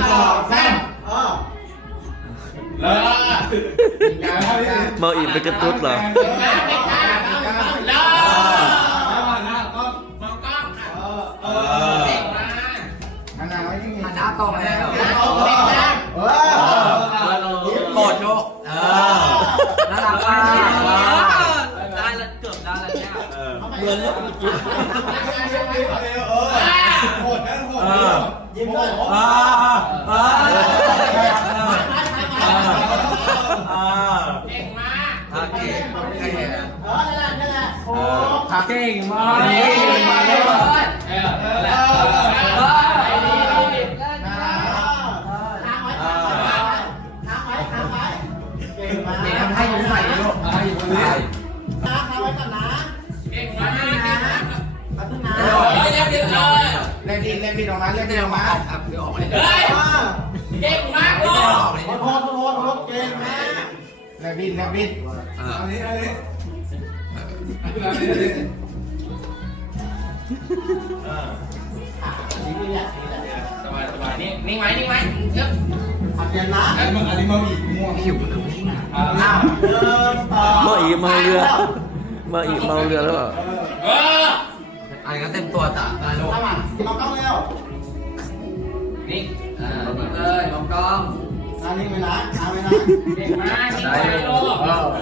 สองสามเออเลิศเมาอีกไปกระตุ้ดเหรอเก่งมากเก่งมากเลิศแล้วมาหน้าก็มองกล้องค่ะเออเอเอออเก่งมากหันหน้าไว้ที่นี่หันหน้าตรงแล้วเก่งมากเออโกรธโชคเออน่ารัากโอเคโอเคเออนั่นแหละนั่นแหละโอ้เก่งมากนี่มาเลยเออเออแล้วเออไปดีไปดีค้างไว้ค้างไว้ค้างไว้ค้างไว้เก่งมากเดี๋ยวให้ยิ้มใหม่ลูกให้ยิ้มใหม่นะค้างไว้ก่เก่งมากเก่งมากแป๊บนึงนะเดี๋ยวเดี๋ยวเดี๋ยวเดี๋ยวเล่นดินเล่นดินออกมาเล่นดินออกมาครับคือออกมาเลยเฮ้ย ล่นดินเล่นดินอ่าอันนี้อันนี้นี่คืออยากนี่แหละสบายสบายนี่นิ่งไว้นิ่งไว้เดี๋ยวทำเย็นนะมึงอันนี้มึงอีกม่วงหิวนะอ่าอ้าวเริ่มต่อเมาอีกเมาเรือเมาอีกเมาเรือแล้วเหรอเอออันนี้ก็เต็มตัวจ้ะได้ลูกทำอะกินน้องกล้องเร็วนี่อ่ายิ้มเลยมองกล้องอั นนี้เวลาหาเวลาเก่งมากนิ่งไว้ลูกได้นะไป